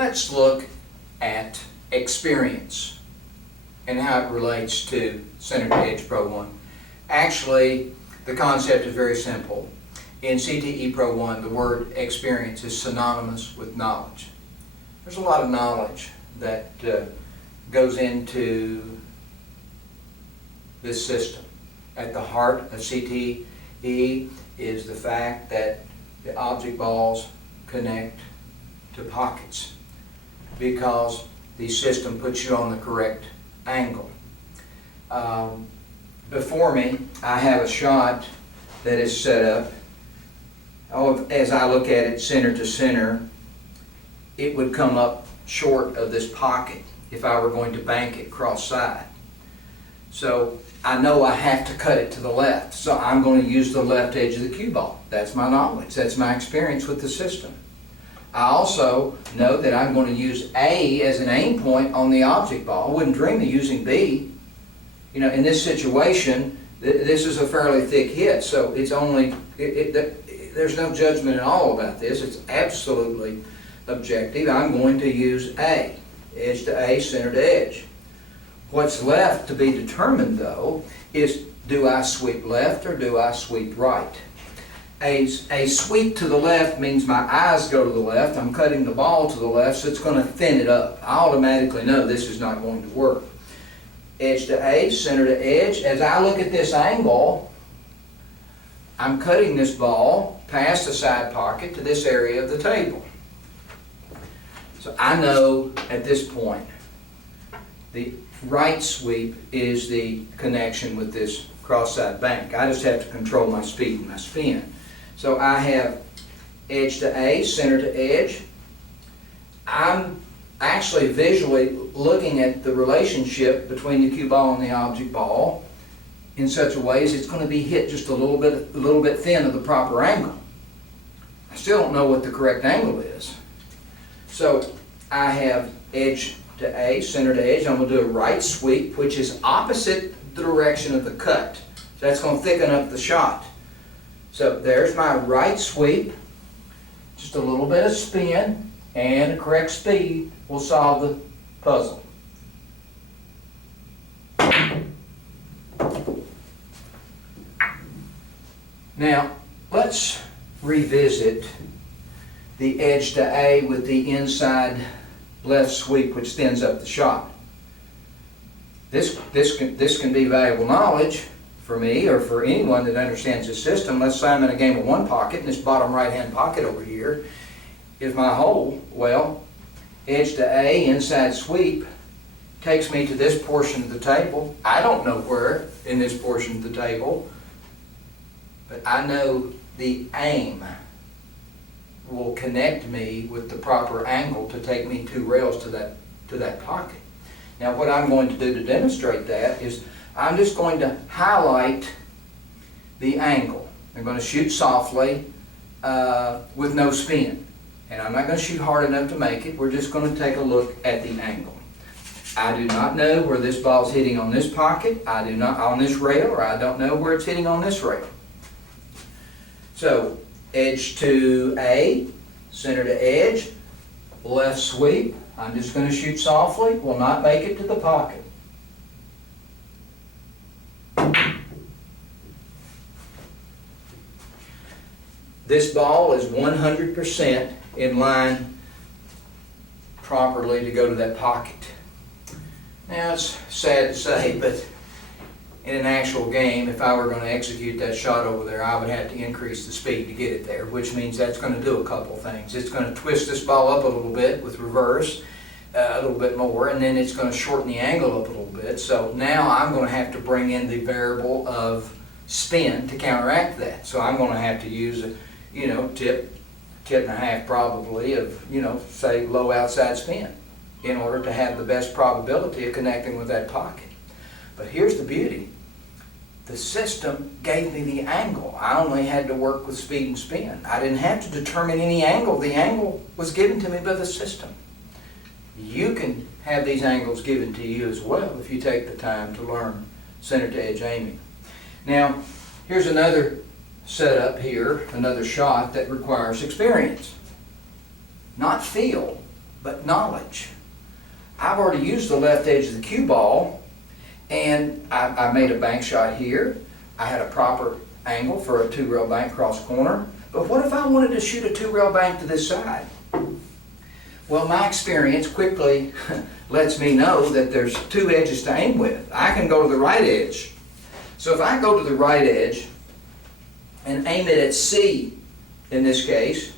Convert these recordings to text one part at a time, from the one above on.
Let's look at experience and how it relates to Center to Edge Pro One. Actually, the concept is very simple. In CTE Pro One, the word experience is synonymous with knowledge. There's a lot of knowledge that goes into this system. At the heart of CTE is the fact that the object balls connect to pockets because the system puts you on the correct angle. Before me, I have a shot that is set up. As I look at it center to center, it would come up short of this pocket if I were going to bank it cross-side. So I know I have to cut it to the left, so I'm going to use the left edge of the cue ball. That's my knowledge. That's my experience with the system. I also know that I'm going to use A as an aim point on the object ball. I wouldn't dream of using B. You know, in this situation, this is a fairly thick hit, so it's only, there's no judgment at all about this. It's absolutely objective. I'm going to use A, edge to A, center to edge. What's left to be determined, though, is do I sweep left or do I sweep right? A sweep to the left means my eyes go to the left. I'm cutting the ball to the left, so it's going to thin it up. I automatically know this is not going to work. Edge to A, center to edge. As I look at this angle, I'm cutting this ball past the side pocket to this area of the table. So I know at this point the right sweep is the connection with this cross-side bank. I just have to control my speed and my spin. So I have edge to A, center to edge. I'm actually visually looking at the relationship between the cue ball and the object ball in such a way as it's going to be hit just a little bit thin of the proper angle. I still don't know what the correct angle is. So I have edge to A, center to edge. I'm going to do a right sweep, which is opposite the direction of the cut. So that's going to thicken up the shot. So there's my right sweep. Just a little bit of spin and a correct speed will solve the puzzle. Now, let's revisit the edge to A with the inside left sweep, which thins up the shot. This can be valuable knowledge for me or for anyone that understands the system. Let's say I'm in a game of one pocket, and this bottom right-hand pocket over here is my hole. Well, edge to A, inside sweep, takes me to this portion of the table. I don't know where in this portion of the table, but I know the aim will connect me with the proper angle to take me 2 rails to that pocket. Now what I'm going to do to demonstrate that is I'm just going to highlight the angle. I'm going to shoot softly with no spin. And I'm not going to shoot hard enough to make it. We're just going to take a look at the angle. I do not know where this ball is hitting on this pocket. I do not on this rail, or I don't know where it's hitting on this rail. So edge to A, center to edge, left sweep. I'm just going to shoot softly, will not make it to the pocket. This ball is 100% in line properly to go to that pocket. Now it's sad to say, but in an actual game, if I were going to execute that shot over there, I would have to increase the speed to get it there, which means that's going to do a couple things. It's going to twist this ball up a little bit with reverse, a little bit more, and then it's going to shorten the angle up a little bit. So now I'm going to have to bring in the variable of spin to counteract that. So I'm going to have to use a, tip and a half probably of, say low outside spin in order to have the best probability of connecting with that pocket. But here's the beauty. The system gave me the angle. I only had to work with speed and spin. I didn't have to determine any angle. The angle was given to me by the system. You can have these angles given to you as well if you take the time to learn center to edge aiming. Now, here's another setup here, another shot that requires experience. Not feel, but knowledge. I've already used the left edge of the cue ball, and I made a bank shot here. I had a proper angle for a 2-rail bank cross corner. But what if I wanted to shoot a 2-rail bank to this side? Well, my experience quickly lets me know that there's 2 edges to aim with. I can go to the right edge. So if I go to the right edge and aim it at C in this case,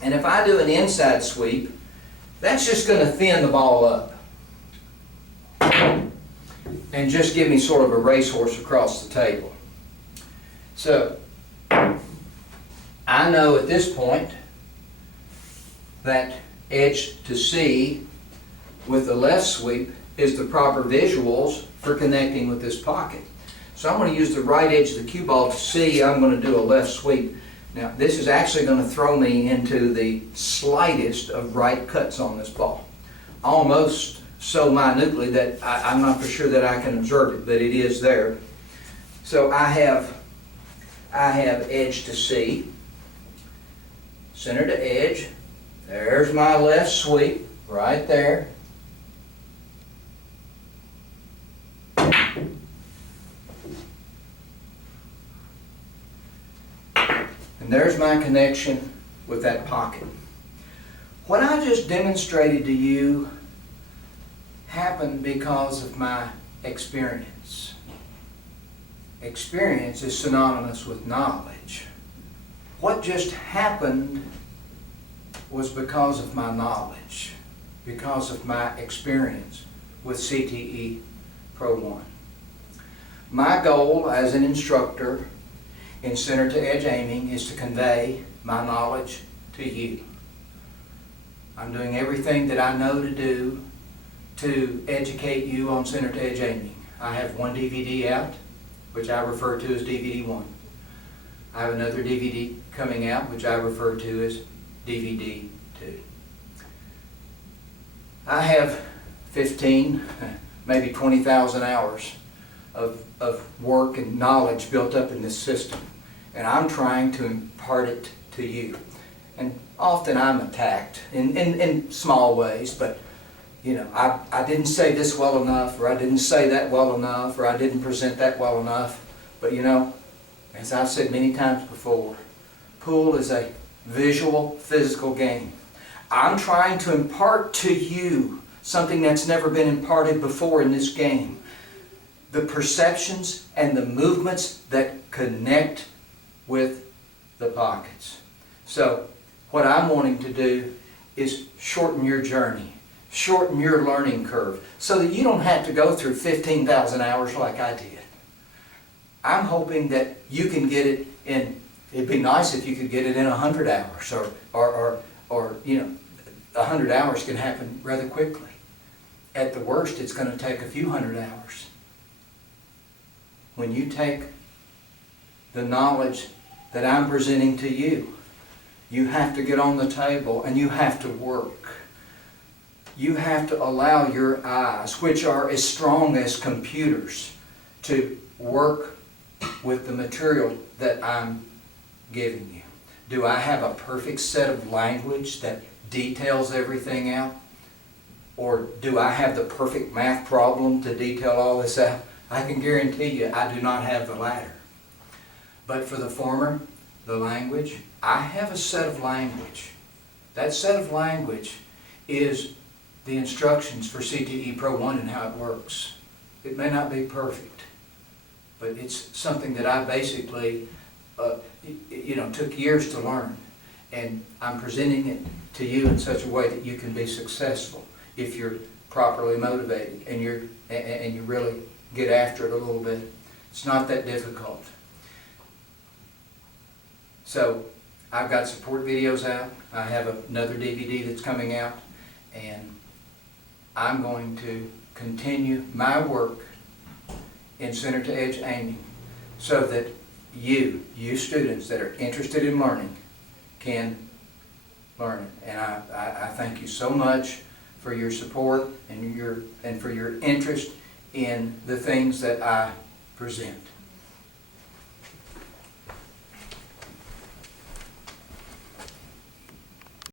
and if I do an inside sweep, that's just going to thin the ball up and just give me sort of a racehorse across the table. So I know at this point that edge to C with the left sweep is the proper visuals for connecting with this pocket. So I'm going to use the right edge of the cue ball to C. I'm going to do a left sweep. Now this is actually going to throw me into the slightest of right cuts on this ball. Almost so minutely that I'm not for sure that I can observe it, but it is there. So I have edge to C, center to edge. There's my left sweep right there. And there's my connection with that pocket. What I just demonstrated to you happened because of my experience. Experience is synonymous with knowledge. What just happened was because of my knowledge, because of my experience with CTE Pro One. My goal as an instructor in center to edge aiming is to convey my knowledge to you. I'm doing everything that I know to do to educate you on center to edge aiming. I have one DVD out, which I refer to as DVD 1. I have another DVD coming out, which I refer to as DVD 2. I have 15, maybe 20,000 hours of work and knowledge built up in this system, and I'm trying to impart it to you. And often I'm attacked in small ways, but you know, I didn't say this well enough, or I didn't say that well enough, or I didn't present that well enough. But you know, as I've said many times before, pool is a visual, physical game. I'm trying to impart to you something that's never been imparted before in this game. The perceptions and the movements that connect with the pockets. So, what I'm wanting to do is shorten your journey, shorten your learning curve, so that you don't have to go through 15,000 hours like I did. I'm hoping that you can get it in, it'd be nice if you could get it in 100 hours, or you know, 100 hours can happen rather quickly. At the worst, it's going to take a few hundred hours. When you take the knowledge that I'm presenting to you, you have to get on the table and you have to work. You have to allow your eyes, which are as strong as computers, to work with the material that I'm giving you. Do I have a perfect set of language that details everything out? Or do I have the perfect math problem to detail all this out? I can guarantee you I do not have the latter. But for the former, the language, I have a set of language. That set of language is the instructions for CTE Pro One and how it works. It may not be perfect, but it's something that I basically took years to learn. And I'm presenting it to you in such a way that you can be successful if you're properly motivated and you really get after it a little bit. It's not that difficult. So I've got support videos out. I have another DVD that's coming out, and I'm going to continue my work in center to edge aiming so that you students that are interested in learning can learn it. And I thank you so much for your support and for your interest in the things that I present.